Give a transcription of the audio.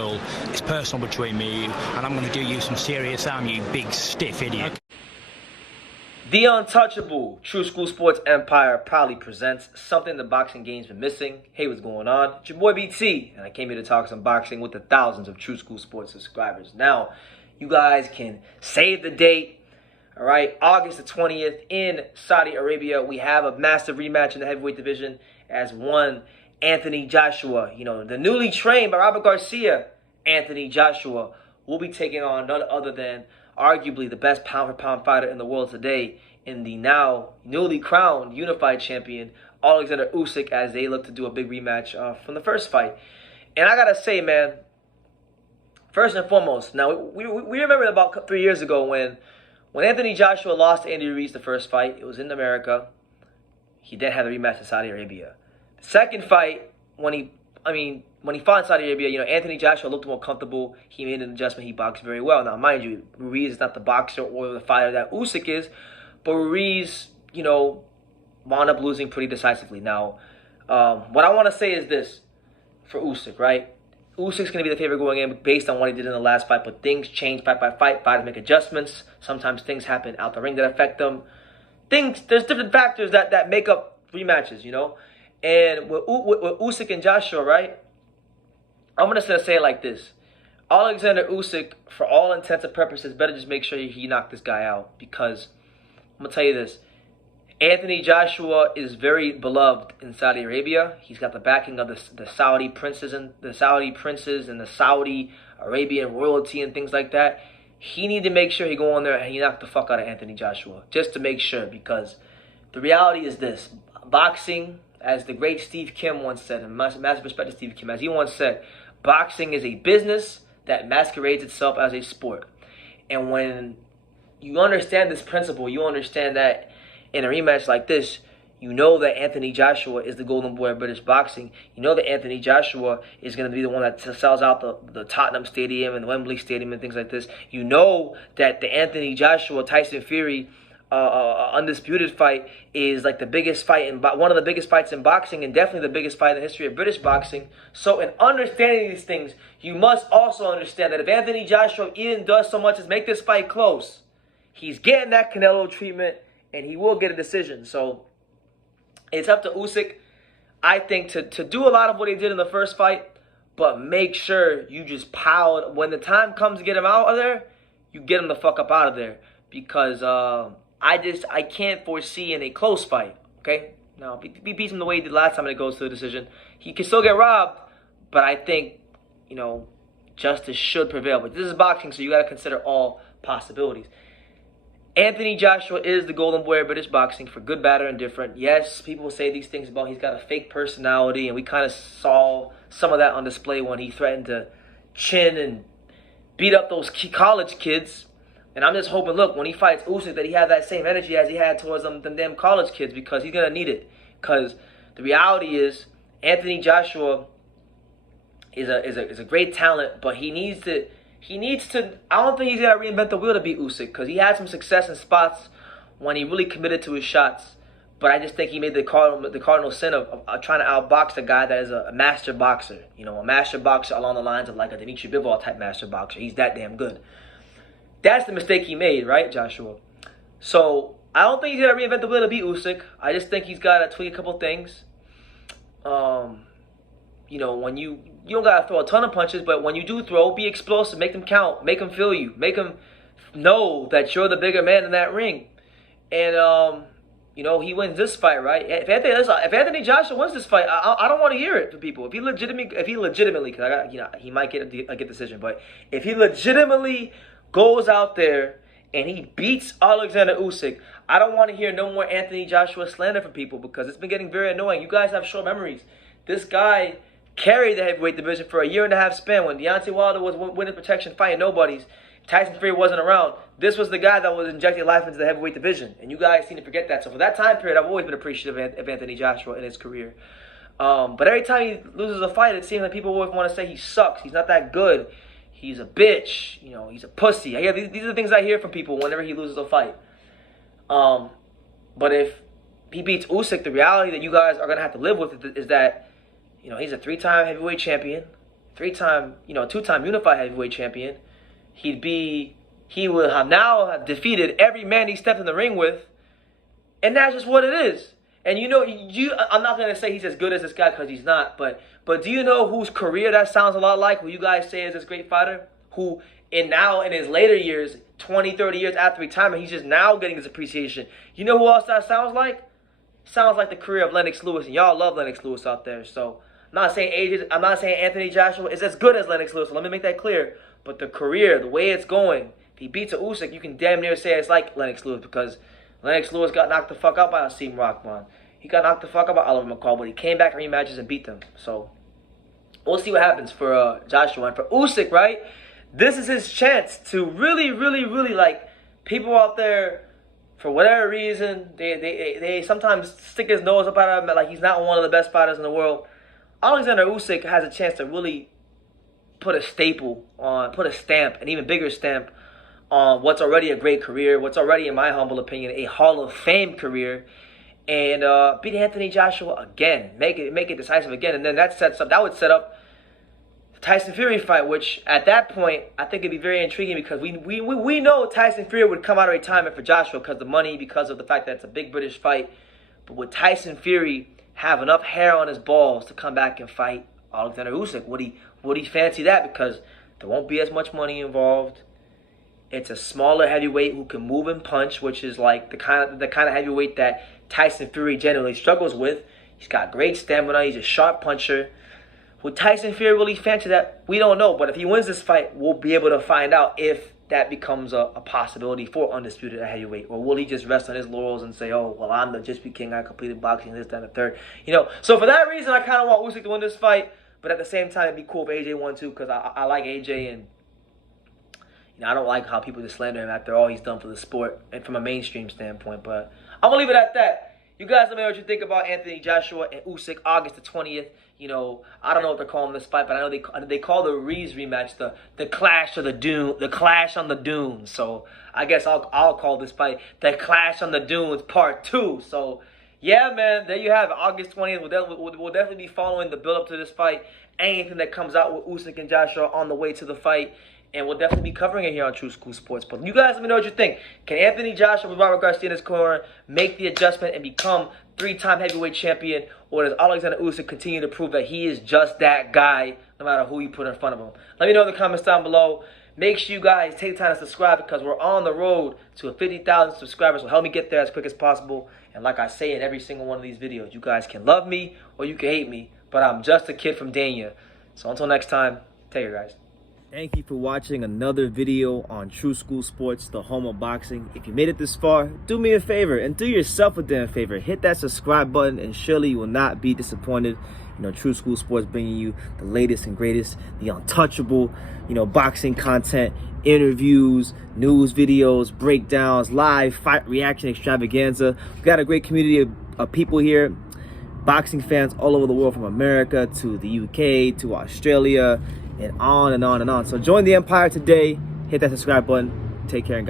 It's personal between me and you, and I'm going to do you some serious harm, you big stiff idiot. The Untouchable True School Sports Empire proudly presents something the boxing game's been missing. Hey, what's going on? It's your boy BT, and I came here to talk some boxing with the thousands of True School Sports subscribers. Now, you guys can save the date. All right, August the 20th in Saudi Arabia. We have a massive rematch in the heavyweight division as one Anthony Joshua, the newly trained by Robert Garcia, Anthony Joshua, will be taking on none other than arguably the best pound-for-pound fighter in the world today in the now newly crowned unified champion, Oleksandr Usyk, as they look to do a big rematch from the first fight. And I gotta say, man, first and foremost, now we remember about 3 years ago when Anthony Joshua lost to Andy Ruiz the first fight. It was in America. He then had a rematch in Saudi Arabia. The second fight, when he fought in Saudi Arabia, Anthony Joshua looked more comfortable. He made an adjustment. He boxed very well. Now, mind you, Ruiz is not the boxer or the fighter that Usyk is, but Ruiz, wound up losing pretty decisively. Now, what I want to say is this for Usyk, right? Usyk's going to be the favorite going in based on what he did in the last fight, but things change fight by fight. Fighters make adjustments. Sometimes things happen out the ring that affect them. There's different factors that make up rematches, And with Usyk and Joshua, right? I'm going to say it like this. Oleksandr Usyk, for all intents and purposes, better just make sure he knock this guy out. Because, I'm going to tell you this. Anthony Joshua is very beloved in Saudi Arabia. He's got the backing of the Saudi princes and the Saudi Arabian royalty and things like that. He need to make sure he go on there and he knock the fuck out of Anthony Joshua. Just to make sure, because the reality is this. Boxing, as the great Steve Kim once said, and massive respect to Steve Kim, as he once said, boxing is a business that masquerades itself as a sport. And when you understand this principle, you understand that in a rematch like this, you know that Anthony Joshua is the golden boy of British boxing. You know that Anthony Joshua is going to be the one that sells out the Tottenham Stadium and the Wembley Stadium and things like this. You know that the Anthony Joshua-Tyson Fury undisputed fight is like the biggest fight one of the biggest fights in boxing, and definitely the biggest fight in the history of British boxing. So in understanding these things, you must also understand that if Anthony Joshua even does so much as make this fight close, he's getting that Canelo treatment and he will get a decision. So it's up to Usyk, I think, to do a lot of what he did in the first fight, but make sure you just pile. When the time comes to get him out of there, you get him the fuck up out of there. Because I can't foresee in a close fight, okay? Now, if he beats him the way he did last time and it goes to a decision, he can still get robbed, but I think, justice should prevail. But this is boxing, so you got to consider all possibilities. Anthony Joshua is the golden boy of British boxing, for good, bad, or indifferent. Yes, people say these things about he's got a fake personality, and we kind of saw some of that on display when he threatened to chin and beat up those college kids. And I'm just hoping, look, when he fights Usyk, that he has that same energy as he had towards them damn college kids, because he's going to need it. Because the reality is, Anthony Joshua is a great talent, but he needs to, I don't think he's going to reinvent the wheel to beat Usyk, because he had some success in spots when he really committed to his shots. But I just think he made the cardinal sin of trying to outbox a guy that is a master boxer. A master boxer along the lines of like a Dmitry Bivol type master boxer. He's that damn good. That's the mistake he made, right, Joshua? So I don't think he's going to reinvent the wheel to beat Usyk. I just think he's got to tweak a couple things. When you don't got to throw a ton of punches, but when you do throw, be explosive. Make them count. Make them feel you. Make them know that you're the bigger man in that ring. And, he wins this fight, right? If Anthony Joshua wins this fight, I don't want to hear it from people. If he legitimately, because he might get a good decision, but if he legitimately goes out there and he beats Oleksandr Usyk, I don't want to hear no more Anthony Joshua slander from people, because it's been getting very annoying. You guys have short memories. This guy carried the heavyweight division for a year and a half span. When Deontay Wilder was winning protection, fighting nobodies, Tyson Fury wasn't around. This was the guy that was injecting life into the heavyweight division, and you guys seem to forget that. So for that time period, I've always been appreciative of Anthony Joshua in his career. But every time he loses a fight, it seems like people always want to say he sucks. He's not that good. He's a bitch, he's a pussy. These are the things I hear from people whenever he loses a fight. But if he beats Usyk, the reality that you guys are going to have to live with is that, he's a 3-time heavyweight champion, three-time, two-time unified heavyweight champion. He would have now have defeated every man he stepped in the ring with, and that's just what it is. And I'm not gonna say he's as good as this guy because he's not, but do you know whose career that sounds a lot like? Who you guys say is this great fighter? Who in his later years, 20, 30 years after retirement, he's just now getting his appreciation. You know who else that sounds like? Sounds like the career of Lennox Lewis, and y'all love Lennox Lewis out there. So I'm not saying Anthony Joshua is as good as Lennox Lewis. So let me make that clear. But the career, the way it's going, if he beats a Usyk, you can damn near say it's like Lennox Lewis, because Lennox Lewis got knocked the fuck out by Asim Rahman. He got knocked the fuck out by Oliver McCall, but he came back in rematches and beat them. So we'll see what happens for Joshua. And for Usyk, right? This is his chance to really, really, really, like, people out there, for whatever reason, they sometimes stick his nose up at him like he's not one of the best fighters in the world. Oleksandr Usyk has a chance to really put a stamp, an even bigger stamp, on what's already a great career, what's already, in my humble opinion, a Hall of Fame career, and beat Anthony Joshua again, make it decisive again, and then that would set up the Tyson Fury fight, which at that point I think it'd be very intriguing, because we know Tyson Fury would come out of retirement for Joshua because of the money, because of the fact that it's a big British fight. But would Tyson Fury have enough hair on his balls to come back and fight Oleksandr Usyk? Would he fancy that? Because there won't be as much money involved. It's a smaller heavyweight who can move and punch, which is like the kind of heavyweight that Tyson Fury generally struggles with. He's got great stamina. He's a sharp puncher. Would Tyson Fury really fancy that? We don't know. But if he wins this fight, we'll be able to find out if that becomes a possibility for undisputed at heavyweight. Or will he just rest on his laurels and say, oh, well, I'm the Just Be King. I completed boxing, this, that, and the third. So for that reason, I kind of want Usyk to win this fight. But at the same time, it'd be cool if AJ won too, because I like AJ, and I don't like how people just slander him after all he's done for the sport and from a mainstream standpoint. But I'm going to leave it at that. You guys let me know what you think about Anthony Joshua and Usyk, August the 20th. I don't know what they're calling this fight, but I know they call the Rees rematch the Clash of the Dune, the Clash on the Dunes. So I guess I'll call this fight the Clash on the Dunes Part 2. So yeah, man, there you have it. August 20th. We'll definitely be following the build up to this fight. Anything that comes out with Usyk and Joshua on the way to the fight. And we'll definitely be covering it here on True School Sports. But you guys let me know what you think. Can Anthony Joshua with Robert Garcia in his corner make the adjustment and become three-time heavyweight champion? Or does Oleksandr Usyk continue to prove that he is just that guy no matter who you put in front of him? Let me know in the comments down below. Make sure you guys take the time to subscribe, because we're on the road to 50,000 subscribers. So help me get there as quick as possible. And like I say in every single one of these videos, you guys can love me or you can hate me, but I'm just a kid from Dania. So until next time, take care, guys. Thank you for watching another video on True School Sports, the home of boxing. If you made it this far, do me a favor and do yourself a damn favor. Hit that subscribe button and surely you will not be disappointed. True School Sports bringing you the latest and greatest, the untouchable, boxing content, interviews, news videos, breakdowns, live fight reaction extravaganza. We've got a great community of people here, boxing fans all over the world, from America to the UK to Australia, and on and on and on. So join the empire today. Hit that subscribe button. Take care and God.